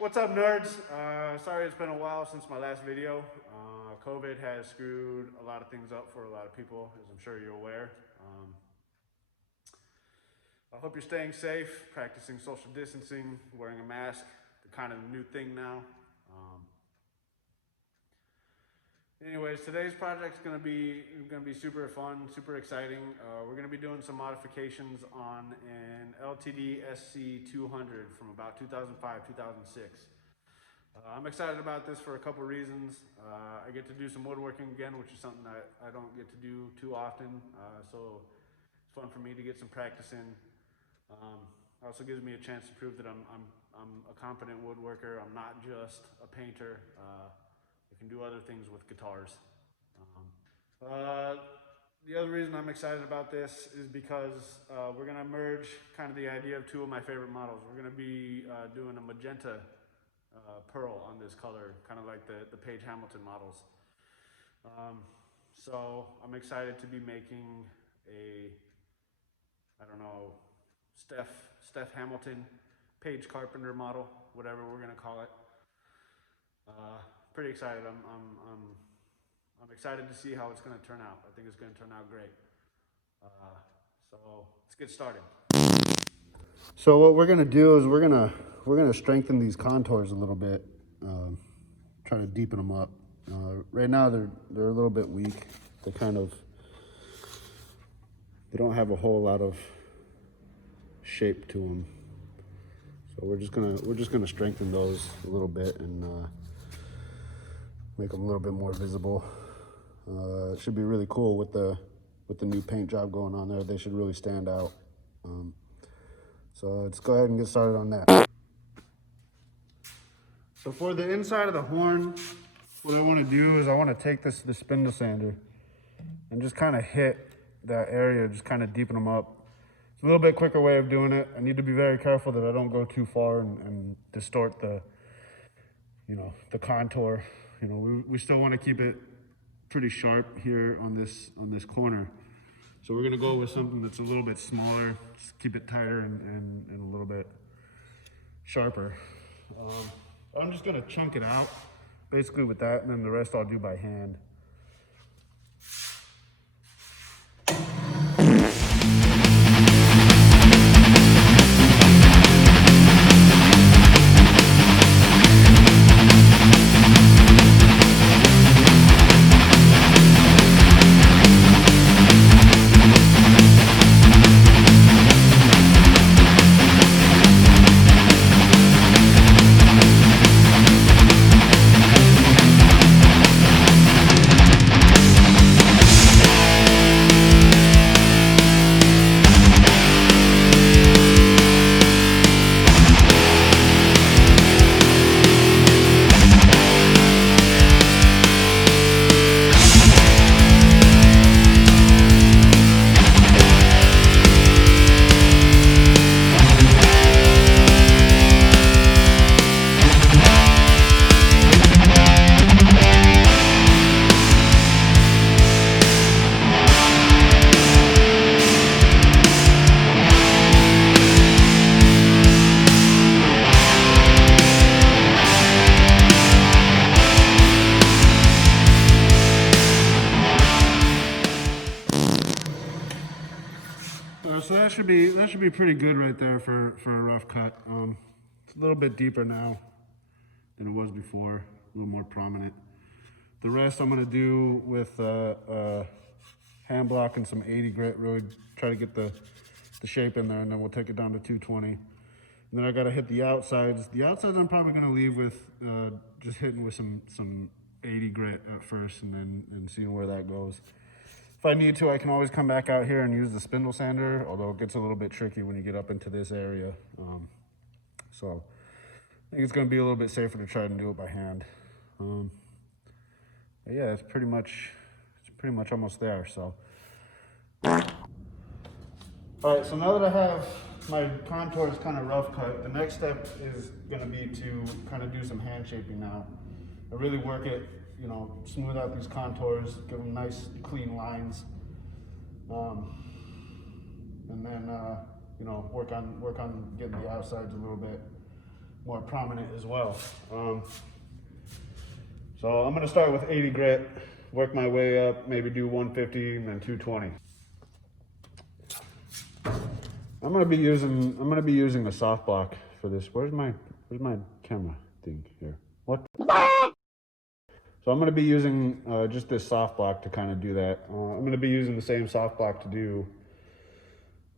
What's up, nerds? Sorry it's been a while since my last video. COVID has screwed a lot of things up for a lot of people, as I'm sure you're aware. I hope you're staying safe, practicing social distancing, wearing a mask, the kind of new thing now. Anyways, today's project's gonna be super fun, super exciting. We're gonna be doing some modifications on an LTD SC200 from about 2005, 2006. I'm excited about this for a couple reasons. I get to do some woodworking again, which is something that I don't get to do too often. So it's fun for me to get some practice in. Also gives me a chance to prove that I'm a competent woodworker. I'm not just a painter. I can do other things with guitars. The other reason I'm excited about this is because we're gonna merge kind of the idea of two of my favorite models. We're gonna be doing a magenta pearl on this color, kind of like the Page Hamilton models. So I'm excited to be making I don't know, Steph Hamilton, Page Carpenter model, whatever we're gonna call it. Pretty excited. I'm excited to see how it's gonna turn out. I think it's gonna turn out great. So let's get started. So what we're gonna do is we're gonna strengthen these contours a little bit, try to deepen them up. Right now they're a little bit weak. They don't have a whole lot of shape to them. So we're just gonna strengthen those a little bit and make them a little bit more visible. It should be really cool with the new paint job going on there. They should really stand out. So let's go ahead and get started on that. So for the inside of the horn, what I want to do is I want to take the spindle sander and just kind of hit that area, just kind of deepen them up. It's a little bit quicker way of doing it. I need to be very careful that I don't go too far and distort the contour. We still want to keep it pretty sharp here on this corner. So we're gonna go with something that's a little bit smaller, just keep it tighter and a little bit sharper. I'm just gonna chunk it out basically with that, and then the rest I'll do by hand. So that should be pretty good right there for a rough cut. It's a little bit deeper now than it was before, a little more prominent. The rest I'm gonna do with hand block and some 80 grit, really try to get the shape in there, and then we'll take it down to 220. And then I gotta hit the outsides. The outsides I'm probably gonna leave with just hitting with some 80 grit at first, and then seeing where that goes. If I need to, I can always come back out here and use the spindle sander, although it gets a little bit tricky when you get up into this area. So I think it's gonna be a little bit safer to try and do it by hand. But yeah, it's pretty much almost there, so. All right, so now that I have my contours kind of rough cut, the next step is gonna be to kind of do some hand shaping now. I really work it, smooth out these contours, give them nice clean lines, and then work on getting the outsides a little bit more prominent as well. So I'm gonna start with 80 grit, work my way up, maybe do 150 and then 220. I'm gonna be using a soft block for this. Where's my camera thing here? What? So I'm gonna be using just this soft block to kind of do that. I'm gonna be using the same soft block to do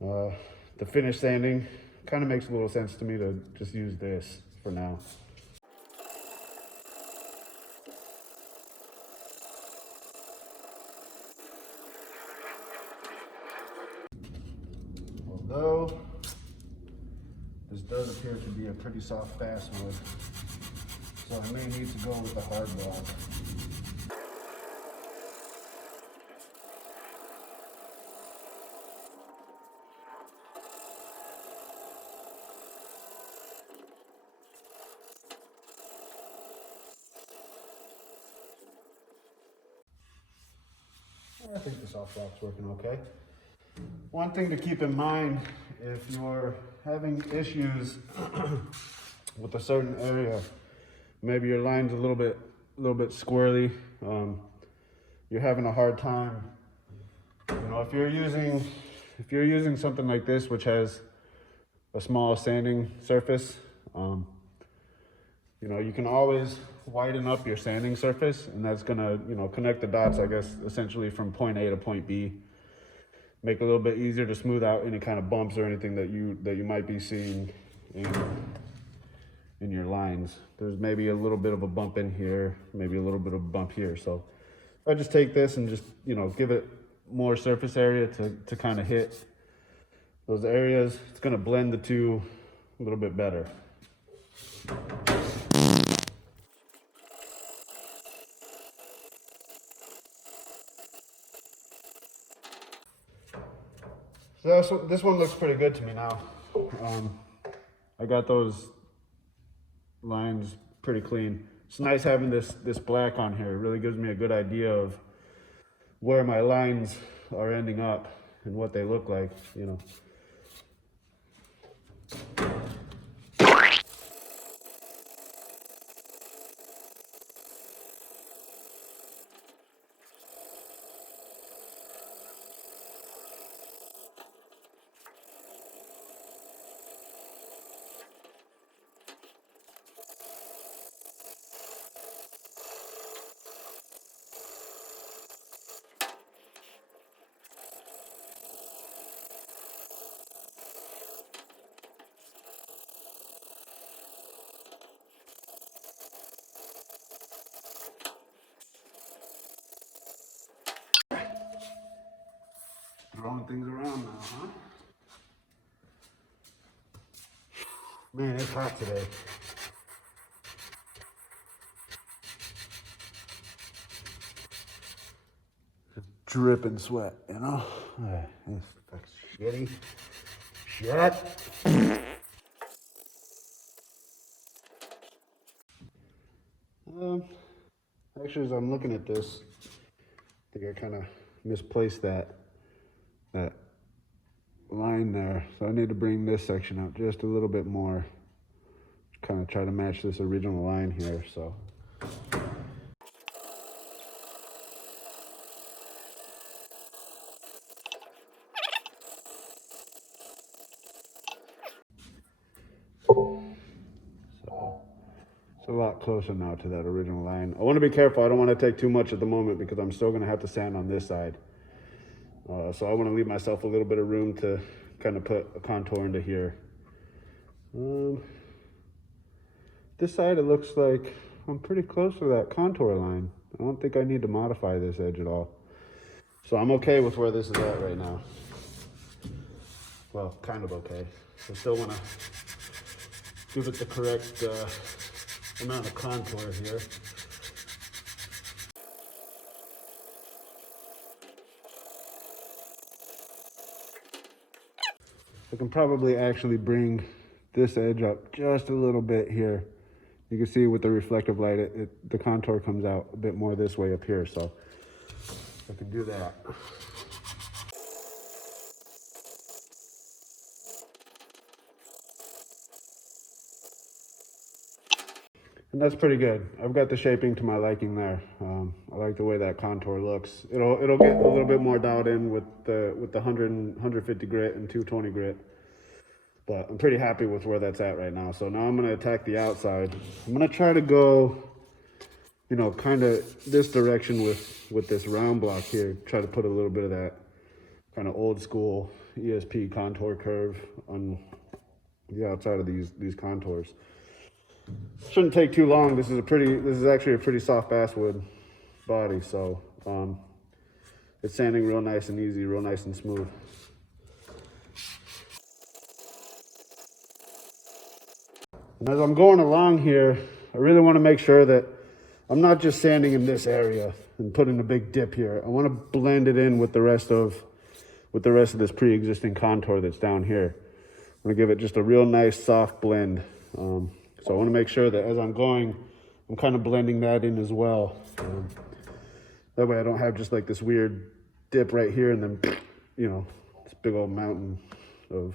the finish sanding. Kind of makes a little sense to me to just use this for now. Although this does appear to be a pretty soft basswood, so I may need to go with the hard block. I think the soft block's working okay. One thing to keep in mind, if you're having issues with a certain area, maybe your line's a little bit squirrely, you're having a hard time. You know, if you're using something like this, which has a small sanding surface, you know, you can always widen up your sanding surface, and that's gonna, you know, connect the dots, I guess, essentially from point A to point B. Make it a little bit easier to smooth out any kind of bumps or anything that you might be seeing in your lines. There's maybe a little bit of a bump in here, maybe a little bit of a bump here. So I just take this and just, you know, give it more surface area to kind of hit those areas. It's gonna blend the two a little bit better. So this one looks pretty good to me now. I got those lines pretty clean. It's nice having this black on here. It really gives me a good idea of where my lines are ending up and what they look like, you know. Throwing things around now, huh? Man, it's hot today. Dripping sweat, you know? That's shitty. Shit. Actually, as I'm looking at this, I think I kind of misplaced that line there. So I need to bring this section out just a little bit more. Kind of try to match this original line here, so. It's a lot closer now to that original line. I want to be careful. I don't want to take too much at the moment because I'm still going to have to sand on this side. So I want to leave myself a little bit of room to kind of put a contour into here. This side, it looks like I'm pretty close to that contour line. I don't think I need to modify this edge at all. So I'm okay with where this is at right now. Well, kind of okay. I still want to give it the correct amount of contour here. I can probably actually bring this edge up just a little bit here. You can see with the reflective light, the contour comes out a bit more this way up here, so I can do that. And that's pretty good. I've got the shaping to my liking there. I like the way that contour looks. It'll get a little bit more dialed in with the 150 grit and 220 grit. But I'm pretty happy with where that's at right now. So now I'm gonna attack the outside. I'm gonna try to go, you know, kind of this direction with this round block here. Try to put a little bit of that kind of old school ESP contour curve on the outside of these contours. Shouldn't take too long. This is actually a pretty soft basswood body, so it's sanding real nice and easy, real nice and smooth. And as I'm going along here, I really want to make sure that I'm not just sanding in this area and putting a big dip here. I want to blend it in with the rest of this pre-existing contour that's down here. I'm going to give it just a real nice soft blend. So I want to make sure that as I'm going, I'm kind of blending that in as well. That way I don't have just like this weird dip right here and then, you know, this big old mountain of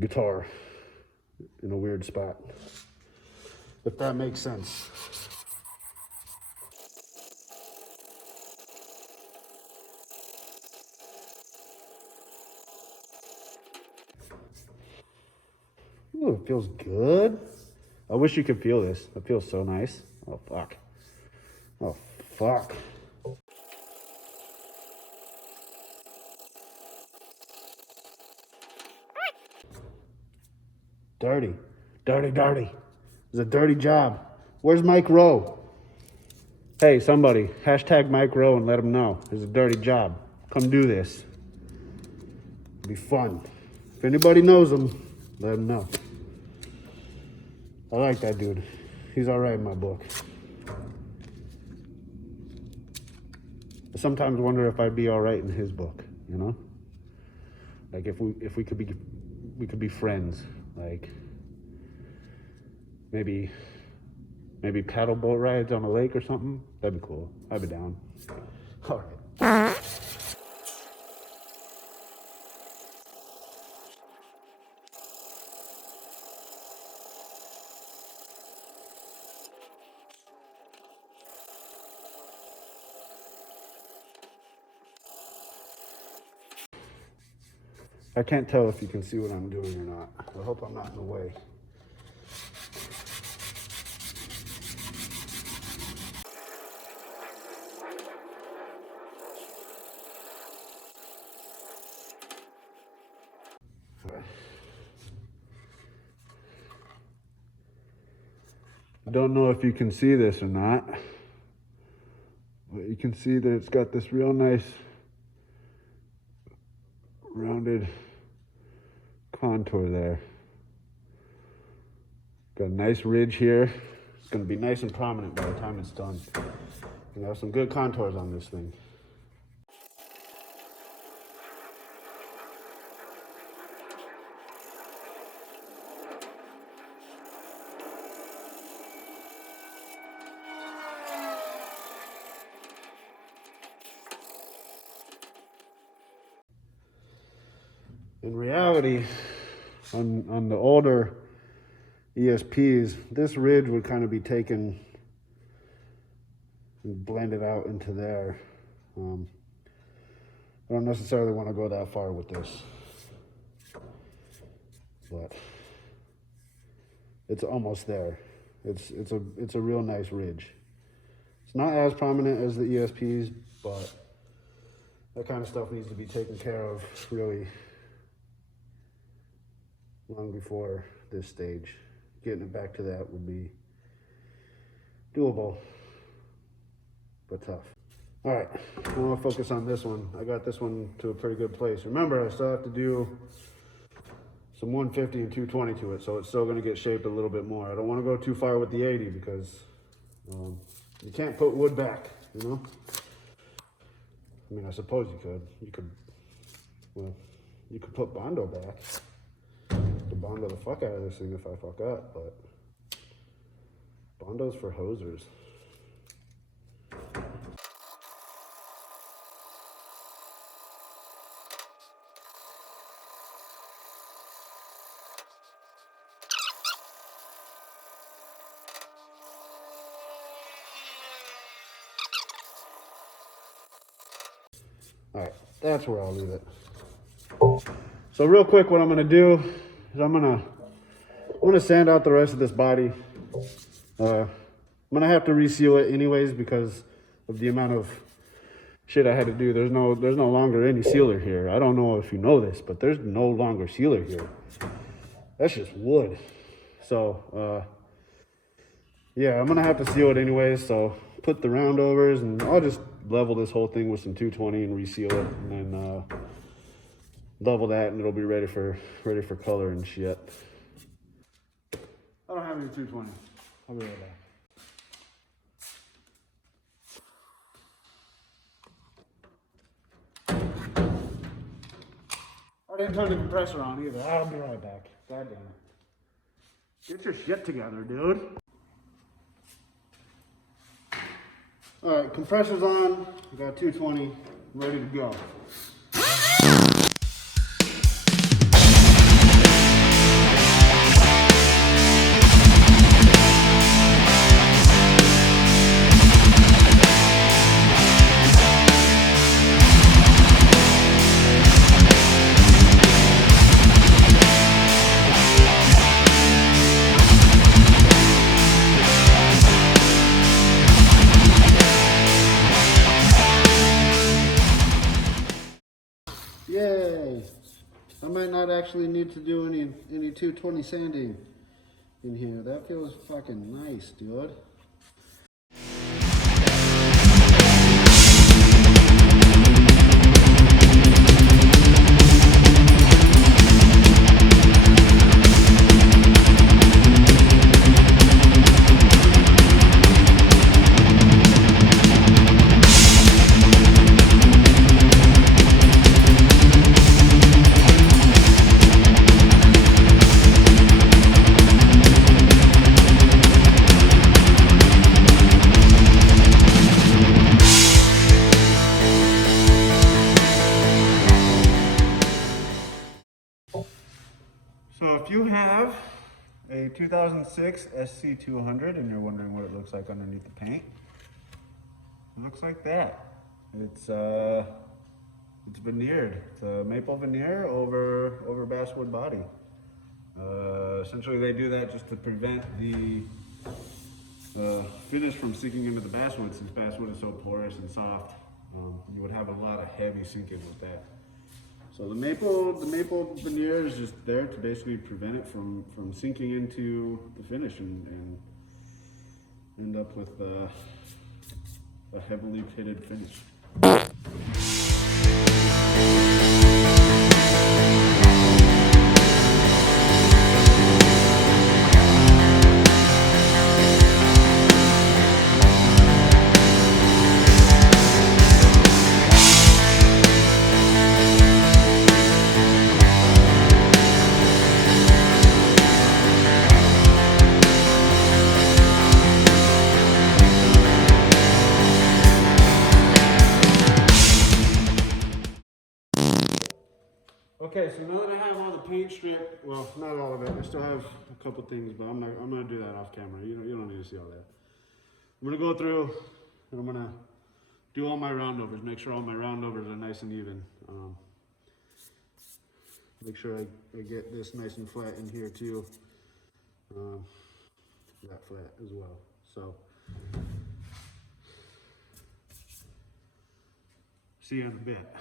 guitar in a weird spot. If that makes sense. Ooh, it feels good. I wish you could feel this. It feels so nice. Oh, fuck. Oh, fuck. Dirty. Dirty, dirty. It's a dirty job. Where's Mike Rowe? Hey, somebody, hashtag Mike Rowe and let him know. It's a dirty job. Come do this. It'll be fun. If anybody knows him, let him know. I like that dude. He's all right in my book. I sometimes wonder if I'd be all right in his book, you know? Like if we could be friends. Like maybe paddle boat rides on a lake or something. That'd be cool. I'd be down. All right. I can't tell if you can see what I'm doing or not. I hope I'm not in the way. I don't know if you can see this or not, but you can see that it's got this real nice rounded contour there. Got a nice ridge here. It's going to be nice and prominent by the time it's done. You know, some good contours on this thing. In reality, on the older ESPs, this ridge would kind of be taken and blended out into there. I don't necessarily want to go that far with this, but it's almost there. It's a real nice ridge. It's not as prominent as the ESPs, but that kind of stuff needs to be taken care of really long before this stage. Getting it back to that would be doable, but tough. All right, I want to focus on this one. I got this one to a pretty good place. Remember, I still have to do some 150 and 220 to it, so it's still going to get shaped a little bit more. I don't want to go too far with the 80 because you can't put wood back, you know? I mean, I suppose you could. You could put Bondo back. To Bondo the fuck out of this thing if I fuck up, but Bondo's for hosers. All right, that's where I'll leave it. So real quick, what I'm gonna do is I'm gonna sand out the rest of this body. I'm gonna have to reseal it anyways because of the amount of shit I had to do. There's no longer any sealer here. I don't know if you know this, but there's no longer sealer here. That's just wood. So yeah, I'm gonna have to seal it anyways. So put the roundovers, and I'll just level this whole thing with some 220 and reseal it, and then level that, and it'll be ready for color and shit. I don't have any 220. I'll be right back. I didn't turn the compressor on either. I'll be right back. God damn it. Get your shit together, dude. All right, compressor's on. We got 220, ready to go. Yay! I might not actually need to do any 220 sanding in here. That feels fucking nice, dude. So if you have a 2006 SC200 and you're wondering what it looks like underneath the paint, it looks like that. It's veneered. It's a maple veneer over basswood body. Essentially, they do that just to prevent the finish from sinking into the basswood, since basswood is so porous and soft. You would have a lot of heavy sinking with that. So the maple veneer is just there to basically prevent it from sinking into the finish and end up with a heavily pitted finish. Okay, so now that I have all the paint stripped, well, not all of it, I still have a couple things, but I'm gonna do that off camera. You don't need to see all that. I'm gonna go through and I'm gonna do all my roundovers, make sure all my roundovers are nice and even. Make sure I get this nice and flat in here too. That flat as well. So, see you in a bit.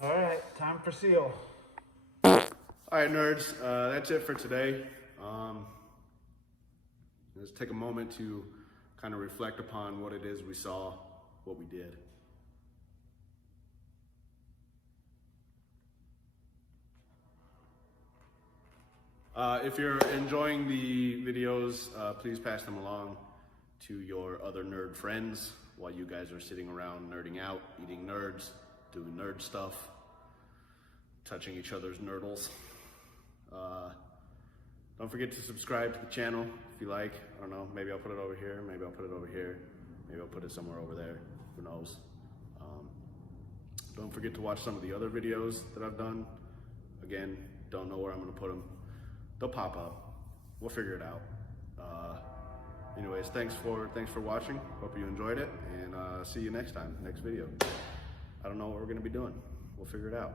All right, time for seal. All right, nerds, that's it for today. Let's take a moment to kind of reflect upon what it is we saw, what we did. If you're enjoying the videos, please pass them along to your other nerd friends while you guys are sitting around nerding out, eating nerds, doing nerd stuff, touching each other's nerdles. Don't forget to subscribe to the channel if you like. I don't know, maybe I'll put it over here, maybe I'll put it over here, maybe I'll put it somewhere over there, who knows. Don't forget to watch some of the other videos that I've done. Again, don't know where I'm gonna put them. They'll pop up, we'll figure it out. Anyways, thanks for watching, hope you enjoyed it, and see you next time, next video. I don't know what we're gonna be doing. We'll figure it out.